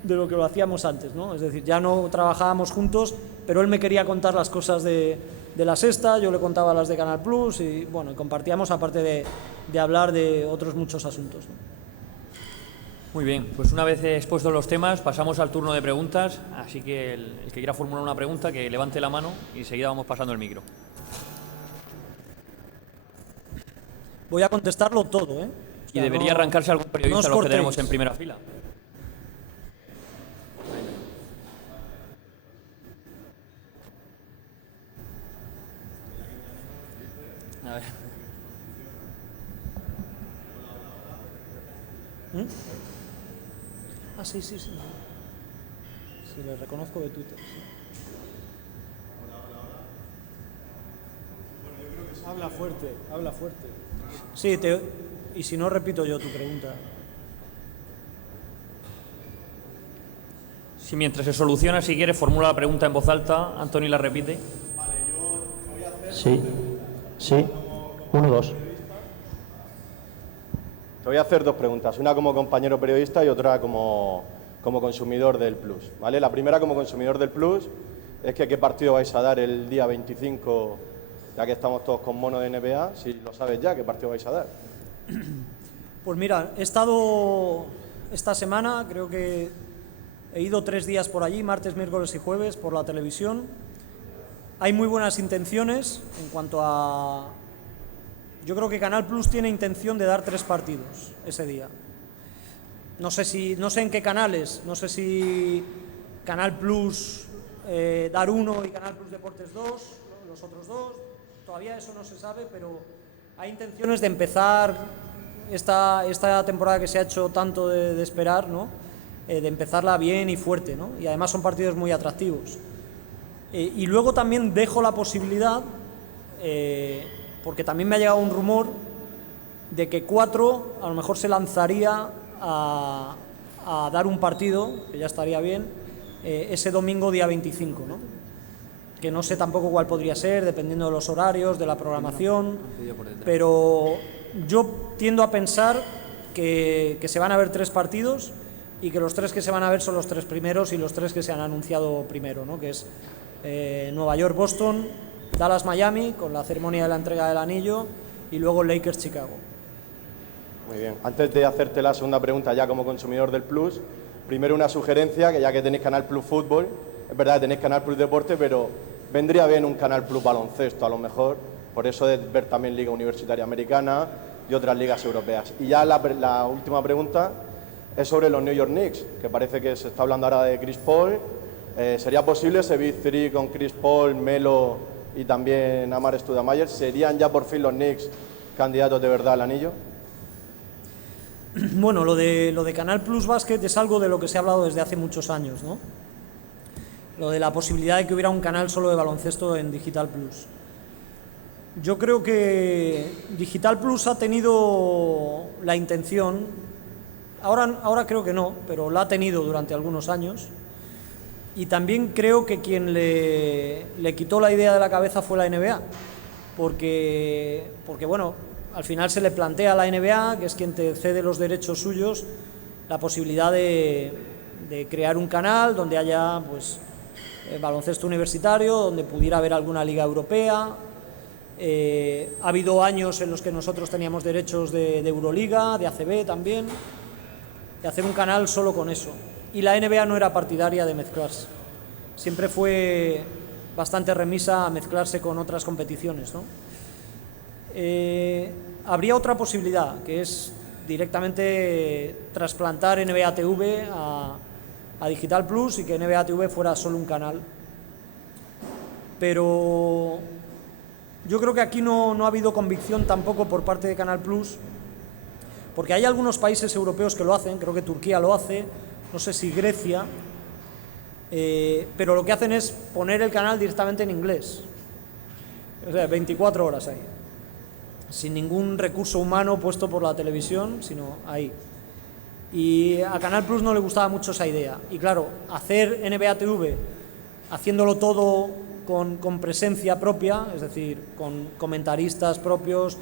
de lo que lo hacíamos antes, ¿no? Es decir, ya no trabajábamos juntos, pero él me quería contar las cosas de La Sexta, yo le contaba las de Canal Plus y bueno, compartíamos aparte de hablar de otros muchos asuntos, ¿no? Muy bien, pues una vez expuestos los temas, pasamos al turno de preguntas, así que el que quiera formular una pregunta, que levante la mano y enseguida vamos pasando el micro. Voy a contestarlo todo, ¿eh? O sea, y debería arrancarse algún periodista, no los que tenemos en primera fila. A ver. Ah, sí. Sí, le reconozco de Twitter. Sí. Habla fuerte. Sí, y si no, repito yo tu pregunta. Si mientras se soluciona, si quieres, formula la pregunta en voz alta, Antoni la repite. Vale, yo voy a hacer... Sí. 1, 2. Te voy a hacer 2 preguntas, una como compañero periodista y otra como consumidor del Plus, ¿vale? La primera como consumidor del Plus es que qué partido vais a dar el día 25, ya que estamos todos con mono de NBA, si lo sabes ya, qué partido vais a dar. Pues mira, he estado esta semana, creo que he ido 3 días por allí, martes, miércoles y jueves, por la televisión. Hay muy buenas intenciones en cuanto a... Yo creo que Canal Plus tiene intención de dar 3 partidos ese día. No sé en qué canales, no sé si Canal Plus dar 1 y Canal Plus Deportes 2, los otros 2, todavía eso no se sabe, pero hay intenciones de empezar esta temporada que se ha hecho tanto de esperar, ¿no? De empezarla bien y fuerte, ¿no? Y además son partidos muy atractivos. Y luego también dejo la posibilidad porque también me ha llegado un rumor de que 4 a lo mejor se lanzaría a dar un partido, que ya estaría bien, ese domingo día 25, ¿no? Que no sé tampoco cuál podría ser, dependiendo de los horarios, de la programación, pero yo tiendo a pensar que se van a ver 3 partidos y que los 3 que se van a ver son los 3 primeros y los 3 que se han anunciado primero, ¿no? Que es Nueva York-Boston, Dallas-Miami, con la ceremonia de la entrega del anillo, y luego Lakers-Chicago. Muy bien. Antes de hacerte la segunda pregunta ya como consumidor del Plus, primero una sugerencia, que ya que tenéis Canal Plus Fútbol, es verdad que tenéis Canal Plus Deporte, pero vendría bien un Canal Plus Baloncesto a lo mejor, por eso de ver también Liga Universitaria Americana y otras ligas europeas. Y ya la última pregunta es sobre los New York Knicks, que parece que se está hablando ahora de Chris Paul. ¿Sería posible ese Big Three con Chris Paul, Melo y también Amar Stoudemire? ¿Serían ya por fin los Knicks candidatos de verdad al anillo? Bueno, lo de Canal Plus Basket es algo de lo que se ha hablado desde hace muchos años, ¿no? Lo de la posibilidad de que hubiera un canal solo de baloncesto en Digital Plus. Yo creo que Digital Plus ha tenido la intención, ahora creo que no, pero la ha tenido durante algunos años, y también creo que quien le quitó la idea de la cabeza fue la NBA, porque bueno, al final se le plantea a la NBA, que es quien te cede los derechos suyos, la posibilidad de crear un canal donde haya pues baloncesto universitario, donde pudiera haber alguna liga europea. Ha habido años en los que nosotros teníamos derechos de Euroliga, de ACB también, de hacer un canal solo con eso. Y la NBA no era partidaria de mezclarse. Siempre fue bastante remisa a mezclarse con otras competiciones, ¿no? Habría otra posibilidad, que es directamente trasplantar NBA TV a Digital Plus y que NBA TV fuera solo un canal. Pero yo creo que aquí no ha habido convicción tampoco por parte de Canal Plus, porque hay algunos países europeos que lo hacen, creo que Turquía lo hace, no sé si Grecia, pero lo que hacen es poner el canal directamente en inglés, o sea, 24 horas ahí, sin ningún recurso humano puesto por la televisión, sino ahí. Y a Canal Plus no le gustaba mucho esa idea. Y claro, hacer NBA TV haciéndolo todo con presencia propia, es decir, con comentaristas propios,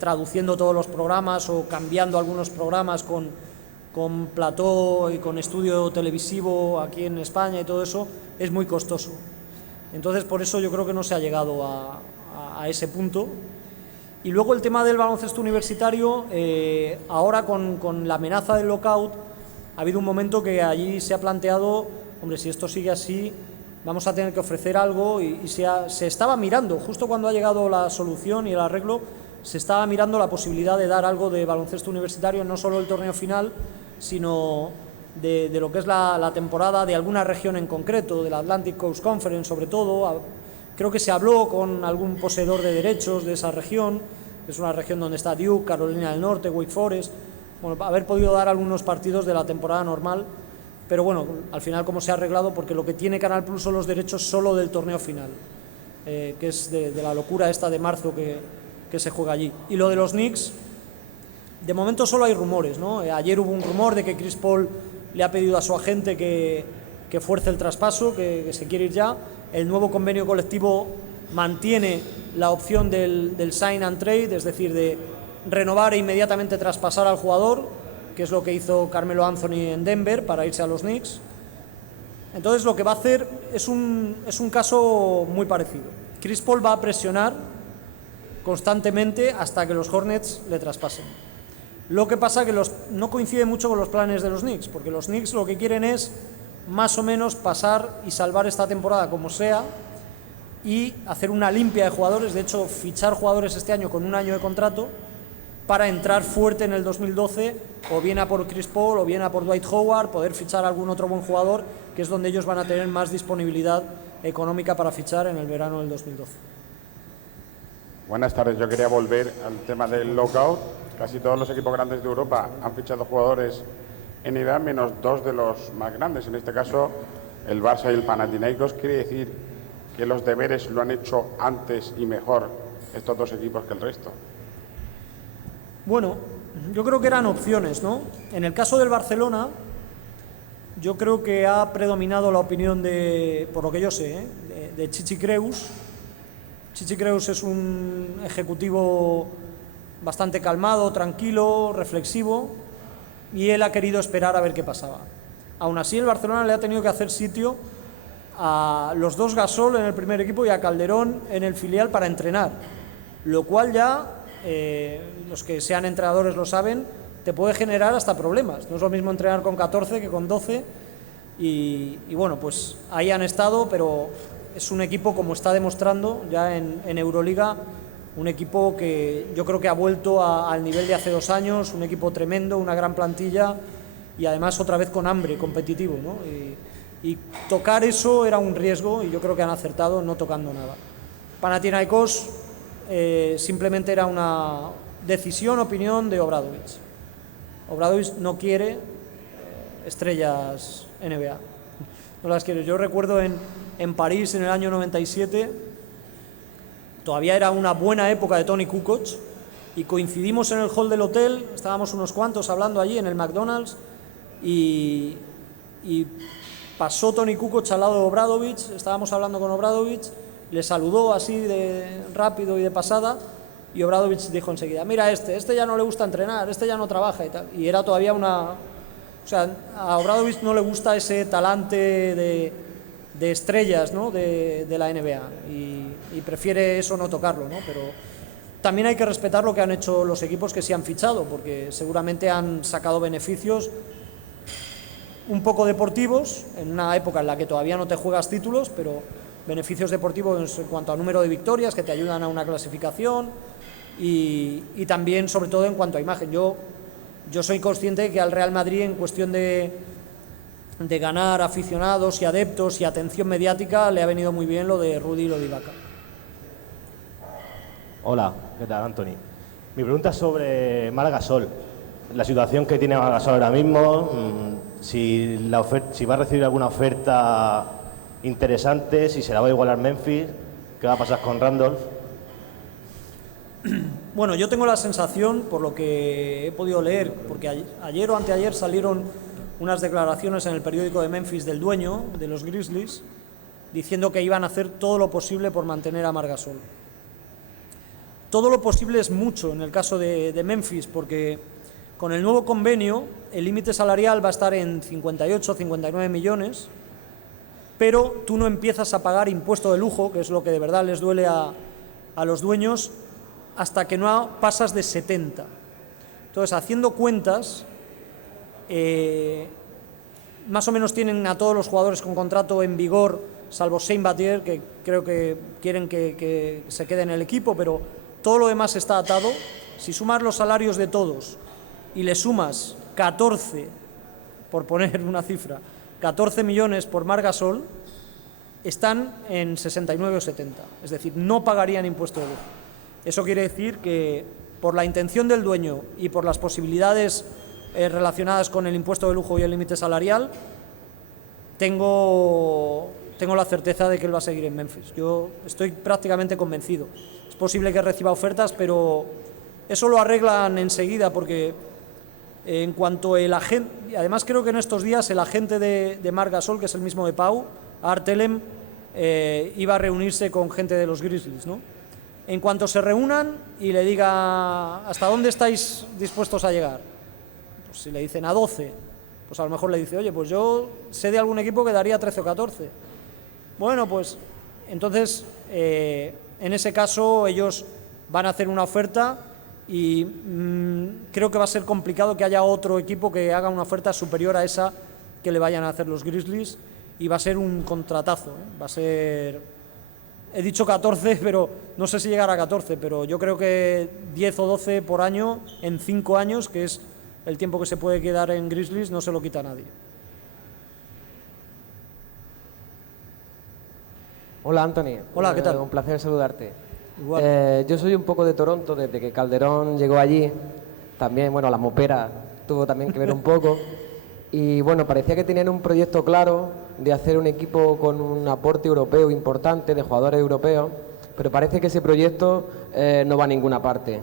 traduciendo todos los programas o cambiando algunos programas con plató y con estudio televisivo aquí en España y todo eso, es muy costoso. Entonces, por eso yo creo que no se ha llegado a ese punto. Y luego el tema del baloncesto universitario, ahora con la amenaza del lockout, ha habido un momento que allí se ha planteado, hombre, si esto sigue así, vamos a tener que ofrecer algo, y se estaba mirando, justo cuando ha llegado la solución y el arreglo, se estaba mirando la posibilidad de dar algo de baloncesto universitario, no solo el torneo final, sino de lo que es la temporada de alguna región en concreto, de la Atlantic Coast Conference sobre todo. Creo que se habló con algún poseedor de derechos de esa región, que es una región donde está Duke, Carolina del Norte, Wake Forest, bueno, haber podido dar algunos partidos de la temporada normal, pero bueno, al final cómo se ha arreglado, porque lo que tiene Canal Plus son los derechos solo del torneo final, que es de la locura esta de marzo que se juega allí. Y lo de los Knicks, de momento solo hay rumores, ¿no? Ayer hubo un rumor de que Chris Paul le ha pedido a su agente que fuerce el traspaso, que se quiere ir ya. El nuevo convenio colectivo mantiene la opción del sign and trade, es decir, de renovar e inmediatamente traspasar al jugador, que es lo que hizo Carmelo Anthony en Denver para irse a los Knicks. Entonces lo que va a hacer es un caso muy parecido. Chris Paul va a presionar constantemente hasta que los Hornets le traspasen. Lo que pasa que no coincide mucho con los planes de los Knicks, porque los Knicks lo que quieren es más o menos pasar y salvar esta temporada como sea y hacer una limpia de jugadores, de hecho fichar jugadores este año con un año de contrato para entrar fuerte en el 2012, o bien a por Chris Paul o bien a por Dwight Howard, poder fichar algún otro buen jugador, que es donde ellos van a tener más disponibilidad económica para fichar en el verano del 2012. Buenas tardes, yo quería volver al tema del lockout. Casi todos los equipos grandes de Europa han fichado jugadores en edad, menos 2 de los más grandes, en este caso el Barça y el Panathinaikos. Quiere decir que los deberes lo han hecho antes y mejor estos dos equipos que el resto? Bueno, yo creo que eran opciones, ¿no? En el caso del Barcelona, yo creo que ha predominado la opinión de, por lo que yo sé, de Chichi Creus. Chichi Creus es un ejecutivo bastante calmado, tranquilo, reflexivo, y él ha querido esperar a ver qué pasaba. Aún así, el Barcelona le ha tenido que hacer sitio a los dos Gasol en el primer equipo y a Calderón en el filial para entrenar, lo cual ya, los que sean entrenadores lo saben, te puede generar hasta problemas. No es lo mismo entrenar con 14 que con 12 y bueno, pues ahí han estado, pero es un equipo, como está demostrando ya en Euroliga, un equipo que yo creo que ha vuelto al nivel de hace 2 años, un equipo tremendo, una gran plantilla y además otra vez con hambre, competitivo, ¿no? Y tocar eso era un riesgo y yo creo que han acertado no tocando nada. Panathinaikos simplemente era una decisión, opinión de Obradovic. Obradovic no quiere estrellas NBA, no las quiere. Yo recuerdo en París en el año 97, todavía era una buena época de Tony Kukoc y coincidimos en el hall del hotel, estábamos unos cuantos hablando allí en el McDonald's y pasó Tony Kukoc al lado de Obradovic, estábamos hablando con Obradovic, le saludó así de rápido y de pasada y Obradovic dijo enseguida, mira este ya no le gusta entrenar, este ya no trabaja y tal. Y era todavía o sea, a Obradovic no le gusta ese talante de estrellas, ¿no? de la NBA y prefiere eso no tocarlo, ¿no? Pero también hay que respetar lo que han hecho los equipos que se han fichado, porque seguramente han sacado beneficios un poco deportivos, en una época en la que todavía no te juegas títulos, pero beneficios deportivos en cuanto a número de victorias que te ayudan a una clasificación y también, sobre todo, en cuanto a imagen. Yo soy consciente de que al Real Madrid, en cuestión de ganar aficionados y adeptos y atención mediática, le ha venido muy bien lo de Rudy y lo de Ibaka. Hola, ¿qué tal, Anthony? Mi pregunta es sobre Marc Gasol. La situación que tiene Marc Gasol ahora mismo, si va a recibir alguna oferta interesante, si se la va a igualar Memphis, ¿qué va a pasar con Randolph? Bueno, yo tengo la sensación, por lo que he podido leer, porque ayer o anteayer salieron unas declaraciones en el periódico de Memphis del dueño de los Grizzlies, diciendo que iban a hacer todo lo posible por mantener a Marc Gasol. Todo lo posible es mucho en el caso de Memphis, porque con el nuevo convenio el límite salarial va a estar en 58 o 59 millones, pero tú no empiezas a pagar impuesto de lujo, que es lo que de verdad les duele a los dueños, hasta que no pasas de 70. Entonces, haciendo cuentas, más o menos tienen a todos los jugadores con contrato en vigor, salvo Shane Battier, que creo que quieren que se quede en el equipo, pero todo lo demás está atado. Si sumas los salarios de todos y le sumas 14, por poner una cifra, 14 millones por Marc Gasol, están en 69 o 70. Es decir, no pagarían impuesto de lujo. Eso quiere decir que, por la intención del dueño y por las posibilidades relacionadas con el impuesto de lujo y el límite salarial, tengo la certeza de que él va a seguir en Memphis. Yo estoy prácticamente convencido. Es posible que reciba ofertas, pero eso lo arreglan enseguida, porque en cuanto el agente, además creo que en estos días el agente de Marc Gasol, que es el mismo de Pau, Art Telem, iba a reunirse con gente de los Grizzlies, ¿no? En cuanto se reúnan y le diga ¿hasta dónde estáis dispuestos a llegar? Pues si le dicen a 12, pues a lo mejor le dice, oye, pues yo sé de algún equipo que daría 13 o 14. Bueno, pues entonces en ese caso ellos van a hacer una oferta y creo que va a ser complicado que haya otro equipo que haga una oferta superior a esa que le vayan a hacer los Grizzlies, y va a ser un contratazo, ¿eh? Va a ser... He dicho 14, pero no sé si llegará a 14, pero yo creo que 10 o 12 por año en 5 años, que es el tiempo que se puede quedar en Grizzlies, no se lo quita a nadie. Hola, Anthony. Hola, ¿qué tal? Un placer saludarte. Igual. Yo soy un poco de Toronto desde que Calderón llegó allí. También, bueno, la Mopera tuvo también que ver un poco. Y bueno, parecía que tenían un proyecto claro de hacer un equipo con un aporte europeo importante, de jugadores europeos, pero parece que ese proyecto no va a ninguna parte.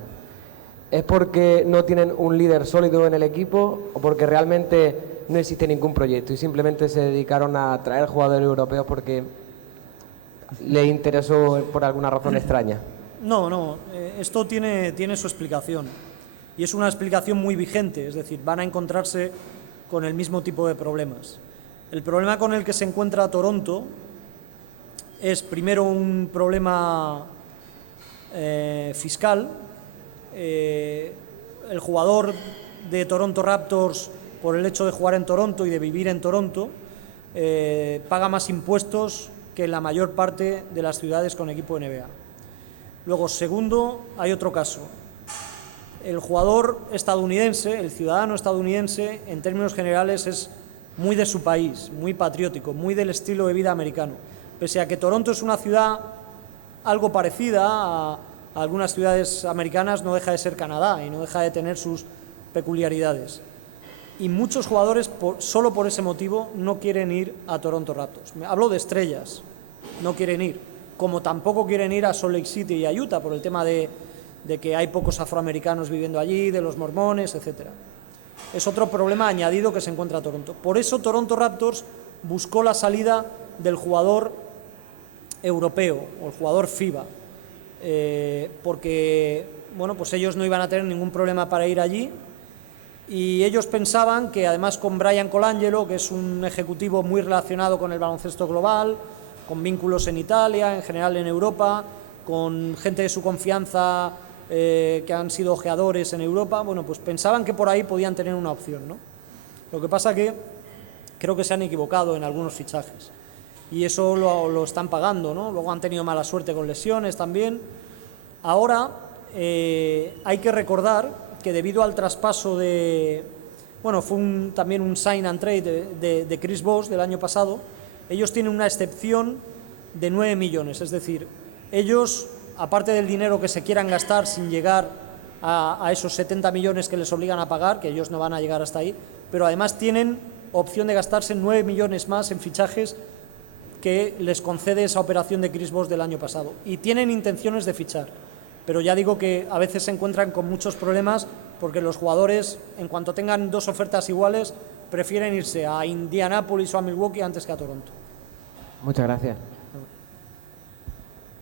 ¿Es porque no tienen un líder sólido en el equipo o porque realmente no existe ningún proyecto y simplemente se dedicaron a traer jugadores europeos porque les interesó por alguna razón extraña? No, esto tiene su explicación y es una explicación muy vigente, es decir, van a encontrarse con el mismo tipo de problemas. El problema con el que se encuentra Toronto es primero un problema fiscal. El jugador de Toronto Raptors, por el hecho de jugar en Toronto y de vivir en Toronto, paga más impuestos que en la mayor parte de las ciudades con equipo NBA. Luego, segundo, hay otro caso. El jugador estadounidense, el ciudadano estadounidense, en términos generales es muy de su país, muy patriótico, muy del estilo de vida americano. Pese a que Toronto es una ciudad algo parecida a algunas ciudades americanas, no deja de ser Canadá y no deja de tener sus peculiaridades. Y muchos jugadores, solo por ese motivo, no quieren ir a Toronto Raptors. Hablo de estrellas, no quieren ir, como tampoco quieren ir a Salt Lake City y a Utah por el tema de que hay pocos afroamericanos viviendo allí, de los mormones, etc. Es otro problema añadido que se encuentra Toronto. Por eso Toronto Raptors buscó la salida del jugador europeo o el jugador FIBA, porque bueno, pues ellos no iban a tener ningún problema para ir allí y ellos pensaban que además con Brian Colangelo, que es un ejecutivo muy relacionado con el baloncesto global, con vínculos en Italia, en general en Europa, con gente de su confianza que han sido ojeadores en Europa, bueno, pues pensaban que por ahí podían tener una opción, ¿no? Lo que pasa que creo que se han equivocado en algunos fichajes y eso lo están pagando, ¿no? Luego han tenido mala suerte con lesiones también. Ahora hay que recordar que debido al traspaso de... Bueno, fue también un sign and trade de Chris Bosh del año pasado. Ellos tienen una excepción de 9 millones, es decir, ellos, aparte del dinero que se quieran gastar sin llegar a esos 70 millones que les obligan a pagar, que ellos no van a llegar hasta ahí, pero además tienen opción de gastarse 9 millones más en fichajes que les concede esa operación de Chris Bosh del año pasado. Y tienen intenciones de fichar, pero ya digo que a veces se encuentran con muchos problemas porque los jugadores, en cuanto tengan dos ofertas iguales, prefieren irse a Indianápolis o a Milwaukee antes que a Toronto. Muchas gracias.